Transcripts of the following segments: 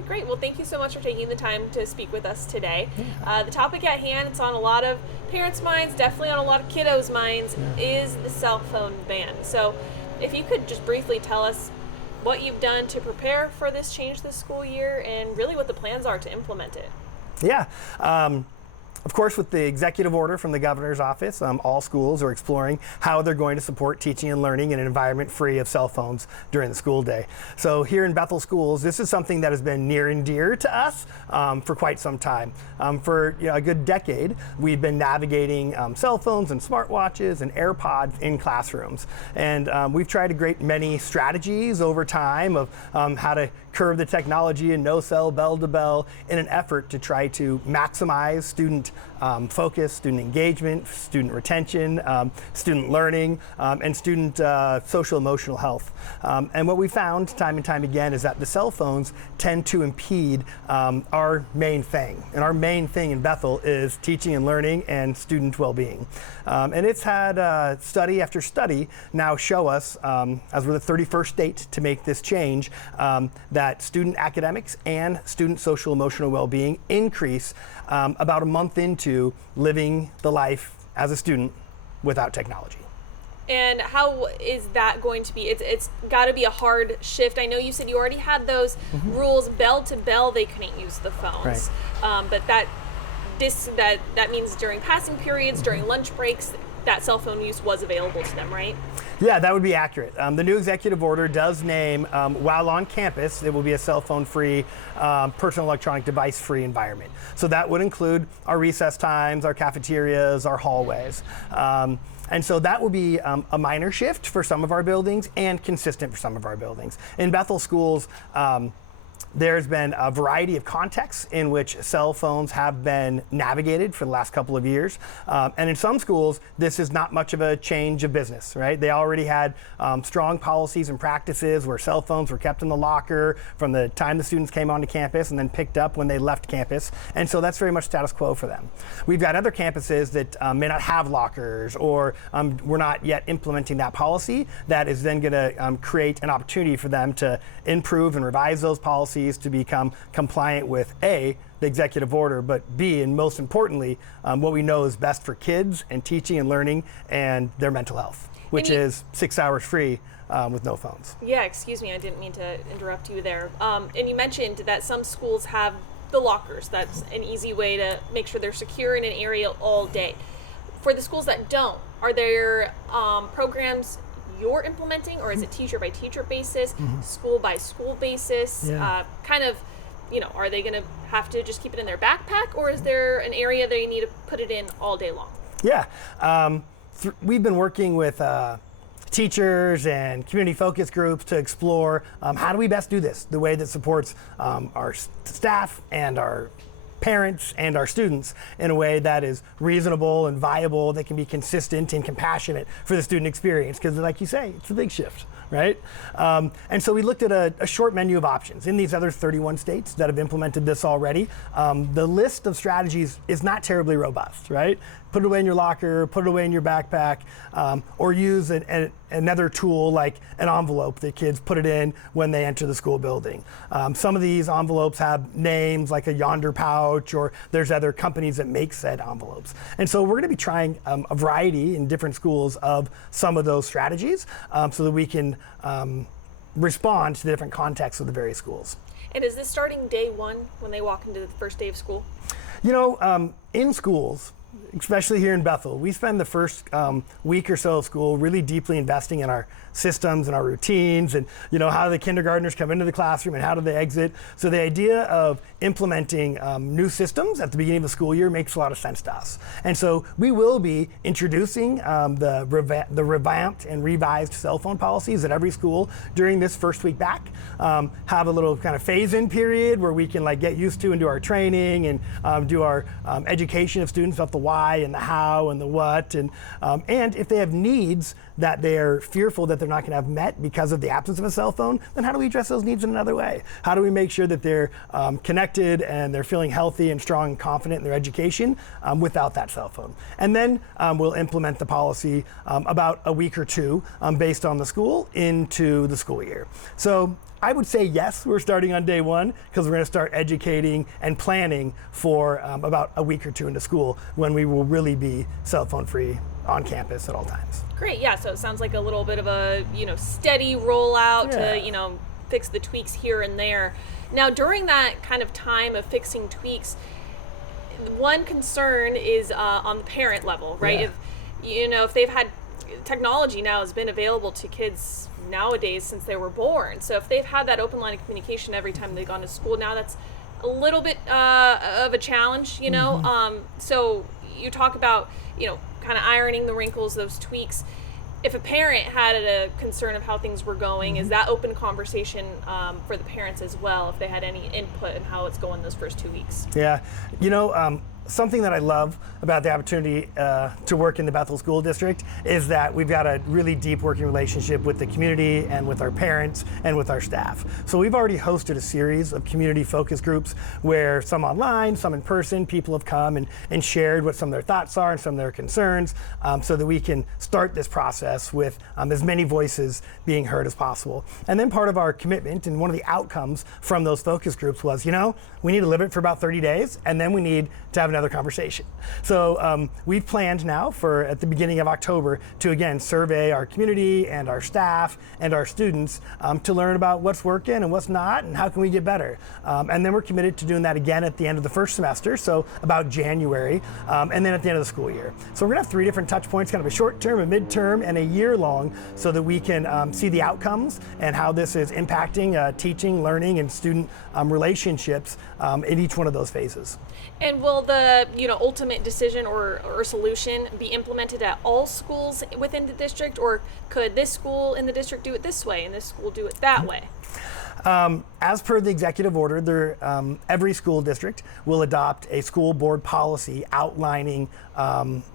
Great. Well, thank you so much for taking the time to speak with us today. The topic at hand, it's on a lot of parents' minds, definitely on a lot of kiddos' minds, is the cell phone ban. So if you could just briefly tell us what you've done to prepare for this change this school year and really what the plans are to implement it. Yeah. Of course, with the executive order from the governor's office, all schools are exploring how they're going to support teaching and learning in an environment free of cell phones during the school day. So here in Bethel Schools, this is something that has been near and dear to us for quite some time. For a good decade, we've been navigating cell phones and smartwatches and AirPods in classrooms. And we've tried a great many strategies over time of how to curb the technology and no cell bell to bell in an effort to try to maximize student focus, student engagement, student retention, student learning, and student social emotional health. And what we found time and time again is that the cell phones tend to impede our main thing. And our main thing in Bethel is teaching and learning and student well-being. And it's had study after study now show us, as we're the 31st state to make this change, that student academics and student social emotional well-being increase about a month into living the life as a student without technology. And how is that going to be? It's got to be a hard shift. I know you said you already had those rules, bell to bell, they couldn't use the phones. Right. But that means during passing periods, during lunch breaks, that cell phone use was available to them, right? Yeah, that would be accurate. The new executive order does name, while on campus, it will be a cell phone-free, personal electronic device-free environment. So that would include our recess times, our cafeterias, our hallways. And so that will be a minor shift for some of our buildings and consistent for some of our buildings. In Bethel Schools, there's been a variety of contexts in which cell phones have been navigated for the last couple of years. And in some schools, this is not much of a change of business, right? They already had strong policies and practices where cell phones were kept in the locker from the time the students came onto campus and then picked up when they left campus. And so that's very much status quo for them. We've got other campuses that may not have lockers, or we're not yet implementing that policy. That is then going to create an opportunity for them to improve and revise those policies to become compliant with A, the executive order, but B, and most importantly, what we know is best for kids and teaching and learning and their mental health, which is 6 hours free with no phones. Yeah, excuse me, I didn't mean to interrupt you there. And you mentioned that some schools have the lockers. That's an easy way to make sure they're secure in an area all day. For the schools that don't, are there programs you're implementing, or is it teacher by teacher basis, school by school basis? Are they going to have to just keep it in their backpack, or is there an area they need to put it in all day long? Yeah, we've been working with teachers and community focus groups to explore how do we best do this the way that supports our staff and our parents and our students in a way that is reasonable and viable, that can be consistent and compassionate for the student experience, because like you say, it's a big shift, right? And so we looked at a short menu of options in these other 31 states that have implemented this already. The list of strategies is not terribly robust, right? Put it away in your locker, put it away in your backpack, or use another tool like an envelope that kids put it in when they enter the school building. Some of these envelopes have names like a Yonder pouch, or there's other companies that make said envelopes. And so we're going to be trying a variety in different schools of some of those strategies so that we can respond to the different contexts of the various schools. And is this starting day one when they walk into the first day of school? In schools, especially here in Bethel, we spend the first week or so of school really deeply investing in our systems and our routines, and how do the kindergartners come into the classroom and how do they exit. So the idea of implementing new systems at the beginning of the school year makes a lot of sense to us. And so we will be introducing the revamped and revised cell phone policies at every school during this first week back. Have a little kind of phase-in period where we can get used to and do our training and do our education of students about the why and the how and the what, and if they have needs that they're fearful that they're not going to have met because of the absence of a cell phone, then how do we address those needs in another way? How do we make sure that they're connected and they're feeling healthy and strong and confident in their education without that cell phone? And then we'll implement the policy about a week or two based on the school into the school year. So I would say yes, we're starting on day one because we're going to start educating and planning for about a week or two into school when we will really be cell phone free on campus at all times. Great, yeah, so it sounds like a little bit of a, steady rollout Yeah. to, fix the tweaks here and there. Now, during that kind of time of fixing tweaks, one concern is on the parent level, right? Yeah. If they've had technology now has been available to kids nowadays since they were born. So if they've had that open line of communication every time they've gone to school, now that's a little bit of a challenge, So you talk about, kind of ironing the wrinkles, those tweaks. If a parent had a concern of how things were going, is that open conversation for the parents as well, if they had any input in how it's going those first 2 weeks? Yeah, something that I love about the opportunity to work in the Bethel School District is that we've got a really deep working relationship with the community and with our parents and with our staff. So we've already hosted a series of community focus groups where some online, some in person, people have come and shared what some of their thoughts are and some of their concerns so that we can start this process with as many voices being heard as possible. And then part of our commitment and one of the outcomes from those focus groups was, we need to live it for about 30 days and then we need to have another conversation. So we've planned now for at the beginning of October to again survey our community and our staff and our students to learn about what's working and what's not and how can we get better. And then we're committed to doing that again at the end of the first semester, so about January, and then at the end of the school year. So we're gonna have 3 different touch points, kind of a short term, a midterm, and a year long, so that we can see the outcomes and how this is impacting teaching, learning, and student relationships in each one of those phases. And will the ultimate decision or solution be implemented at all schools within the district, or could this school in the district do it this way and this school do it that way? As per the executive order, every school district will adopt a school board policy outlining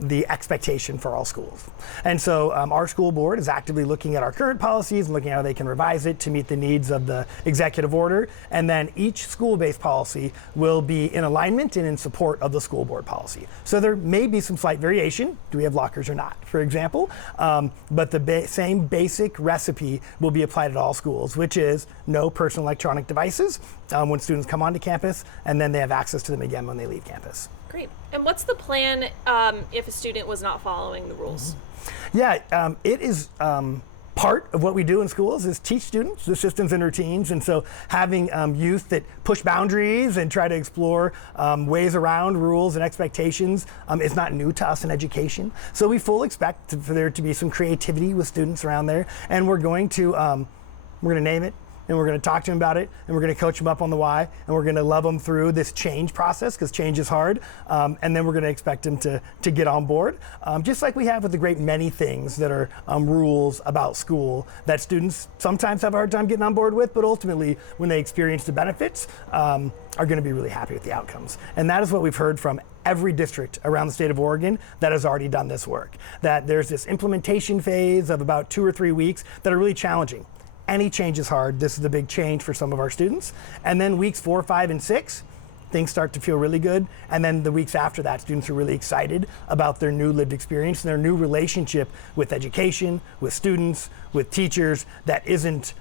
the expectation for all schools. And so our school board is actively looking at our current policies and looking at how they can revise it to meet the needs of the executive order. And then each school-based policy will be in alignment and in support of the school board policy. So there may be some slight variation. Do we have lockers or not, for example? But the same basic recipe will be applied at all schools, which is no personal electronic devices when students come onto campus, and then they have access to them again when they leave campus. Great. And what's the plan if a student was not following the rules? Yeah, it is part of what we do in schools is teach students the systems and routines. And so having youth that push boundaries and try to explore ways around rules and expectations is not new to us in education. So we fully expect for there to be some creativity with students around there. And we're going to name it, and we're going to talk to them about it, and we're going to coach them up on the why, and we're going to love them through this change process, because change is hard, and then we're going to expect them to get on board, just like we have with the great many things that are rules about school that students sometimes have a hard time getting on board with, but ultimately, when they experience the benefits, are going to be really happy with the outcomes. And that is what we've heard from every district around the state of Oregon that has already done this work, that there's this implementation phase of about 2 or 3 weeks that are really challenging. Any change is hard. This is a big change for some of our students. And then weeks 4, 5, and 6, things start to feel really good. And then the weeks after that, students are really excited about their new lived experience and their new relationship with education, with students, with teachers that isn't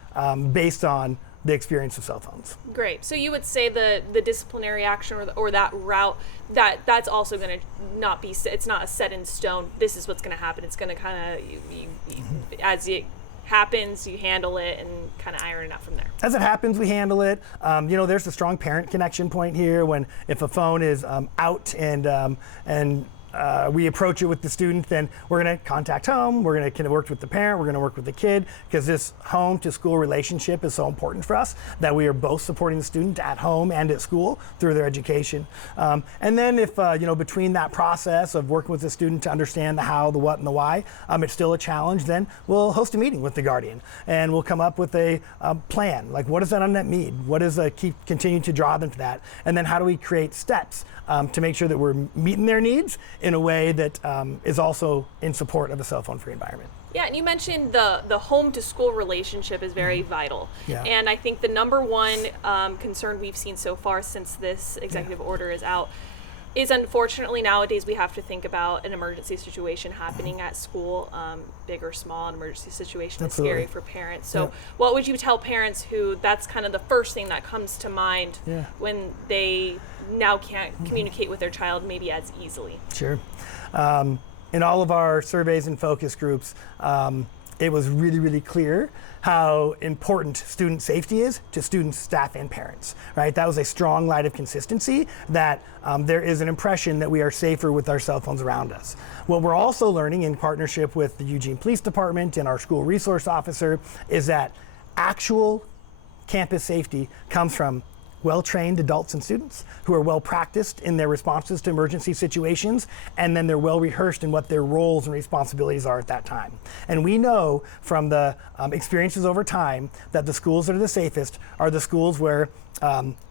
based on the experience of cell phones. Great. So you would say the disciplinary action or that route, that's also going to not be, it's not a set in stone, this is what's going to happen. It's going to kind of, as it happens, you handle it and kind of iron it out from there. As it happens, we handle it. There's a strong parent connection point here when if a phone is out and we approach it with the student, then we're going to contact home, we're going to work with the parent, we're going to work with the kid, because this home to school relationship is so important for us that we are both supporting the student at home and at school through their education. And then if, between that process of working with the student to understand the how, the what, and the why, it's still a challenge, then we'll host a meeting with the guardian and we'll come up with a plan. Like, what does that unmet need? What is continue to draw them to that? And then how do we create steps to make sure that we're meeting their needs in a way that is also in support of a cell phone free environment. Yeah, and you mentioned the home to school relationship is very vital. Yeah. And I think the number one concern we've seen so far since this executive order is out is unfortunately nowadays we have to think about an emergency situation happening at school, big or small. An emergency situation Absolutely. is scary for parents. So what would you tell parents who that's kind of the first thing that comes to mind when they now can't communicate with their child maybe as easily? Sure. In all of our surveys and focus groups, it was really, really clear how important student safety is to students, staff, and parents, right? That was a strong light of consistency that there is an impression that we are safer with our cell phones around us. What we're also learning in partnership with the Eugene Police Department and our school resource officer is that actual campus safety comes from well-trained adults and students who are well-practiced in their responses to emergency situations, and then they're well-rehearsed in what their roles and responsibilities are at that time. And we know from the experiences over time that the schools that are the safest are the schools where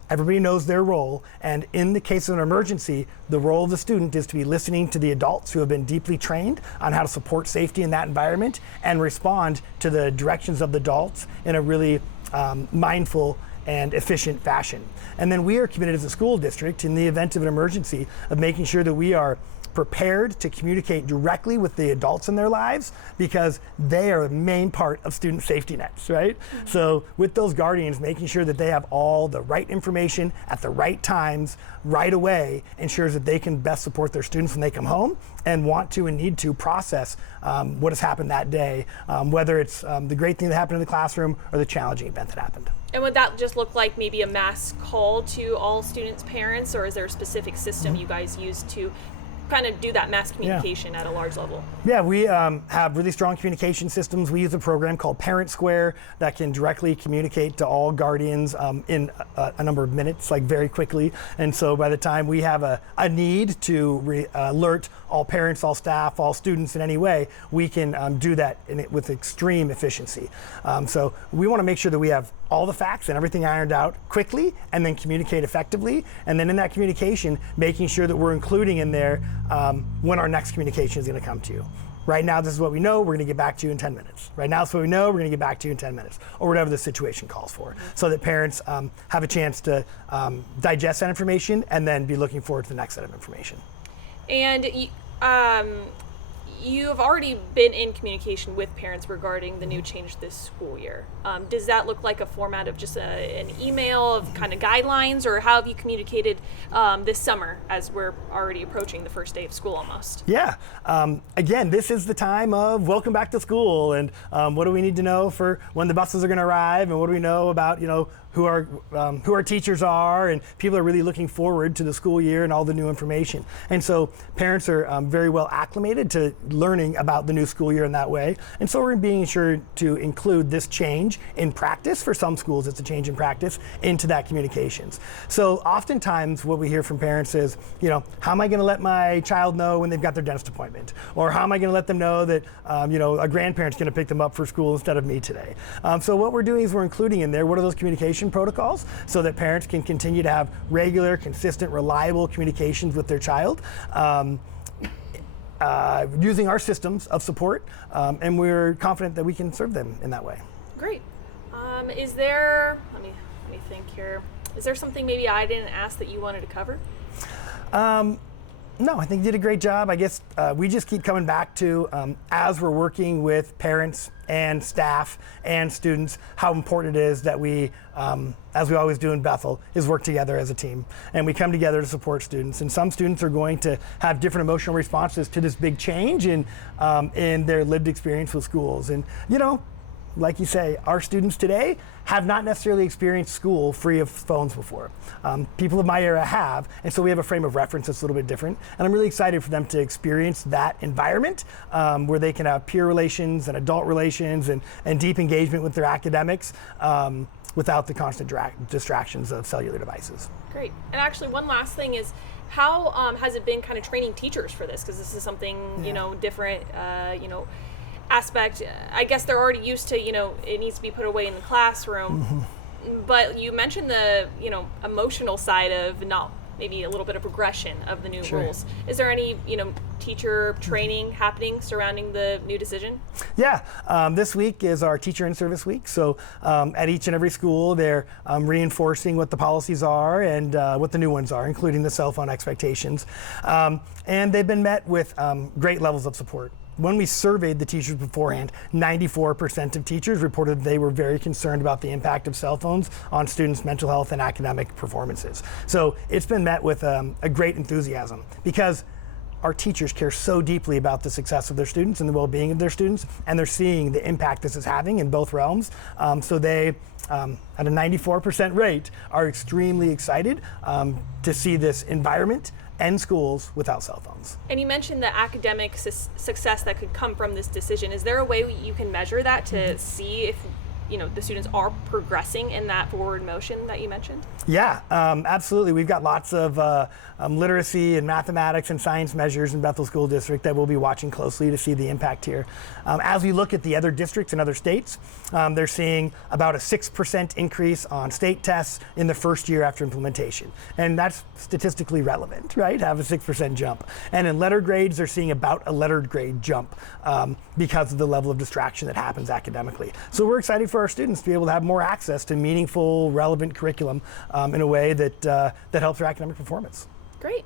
everybody knows their role, and in the case of an emergency, the role of the student is to be listening to the adults who have been deeply trained on how to support safety in that environment and respond to the directions of the adults in a really mindful and efficient fashion. And then we are committed as a school district in the event of an emergency of making sure that we are prepared to communicate directly with the adults in their lives, because they are the main part of student safety nets, right? So with those guardians, making sure that they have all the right information at the right times right away ensures that they can best support their students when they come home and want to and need to process what has happened that day, whether it's the great thing that happened in the classroom or the challenging event that happened. And would that just look like maybe a mass call to all students' parents, or is there a specific system you guys use to kind of do that mass communication at a large level? Yeah, we have really strong communication systems. We use a program called Parent Square that can directly communicate to all guardians in a number of minutes, like very quickly. And so by the time we have a need to alert all parents, all staff, all students in any way, we can do that with extreme efficiency. So we want to make sure that we have all the facts and everything ironed out quickly and then communicate effectively. And then in that communication, making sure that we're including in there when our next communication is going to come to you. Right now, this is what we know, we're going to get back to you in 10 minutes. Right now, this is what we know, we're going to get back to you in 10 minutes, or whatever the situation calls for, so that parents have a chance to digest that information and then be looking forward to the next set of information. And you have already been in communication with parents regarding the new change this school year. Does that look like a format of just an email of kind of guidelines, or how have you communicated this summer as we're already approaching the first day of school almost? Yeah, again, this is the time of welcome back to school, and what do we need to know for when the buses are going to arrive, and what do we know about, who our teachers are, and people are really looking forward to the school year and all the new information. And so parents are very well acclimated to learning about the new school year in that way. And so we're being sure to include this change in practice. For some schools, it's a change in practice into that communications. So oftentimes what we hear from parents is, how am I going to let my child know when they've got their dentist appointment? Or how am I going to let them know that, a grandparent's going to pick them up for school instead of me today? So what we're doing is we're including in there what are those communication protocols so that parents can continue to have regular, consistent, reliable communications with their child using our systems of support, and we're confident that we can serve them in that way. Great. Is there, let me think here, is there something maybe I didn't ask that you wanted to cover? No, I think you did a great job. I guess we just keep coming back to, as we're working with parents and staff and students, how important it is that we, as we always do in Bethel, is work together as a team. And we come together to support students. And some students are going to have different emotional responses to this big change in their lived experience with schools. And, like you say, our students today have not necessarily experienced school free of phones before. People of my era have, and so we have a frame of reference that's a little bit different. And I'm really excited for them to experience that environment where they can have peer relations and adult relations and deep engagement with their academics without the constant distractions of cellular devices. Great. And actually, one last thing is, how has it been kind of training teachers for this? Because this is something, different, aspect. I guess they're already used to, it needs to be put away in the classroom. But you mentioned the, emotional side of not maybe a little bit of progression of the new Sure. rules. Is there any, teacher training happening surrounding the new decision? Yeah, this week is our teacher in service week. So at each and every school, they're reinforcing what the policies are and what the new ones are, including the cell phone expectations. And they've been met with great levels of support. When we surveyed the teachers beforehand, 94% of teachers reported they were very concerned about the impact of cell phones on students' mental health and academic performances. So it's been met with a great enthusiasm because our teachers care so deeply about the success of their students and the well-being of their students, and they're seeing the impact this is having in both realms. So they, at a 94% rate, are extremely excited to see this environment end schools without cell phones. And you mentioned the academic success that could come from this decision. Is there a way you can measure that to see if the students are progressing in that forward motion that you mentioned? Yeah, absolutely. We've got lots of literacy and mathematics and science measures in Bethel School District that we'll be watching closely to see the impact here. As we look at the other districts and other states, they're seeing about a 6% increase on state tests in the first year after implementation. And that's statistically relevant, right? Have a 6% jump. And in letter grades, they're seeing about a lettered grade jump because of the level of distraction that happens academically. So we're excited for our students to be able to have more access to meaningful, relevant curriculum in a way that helps their academic performance. Great.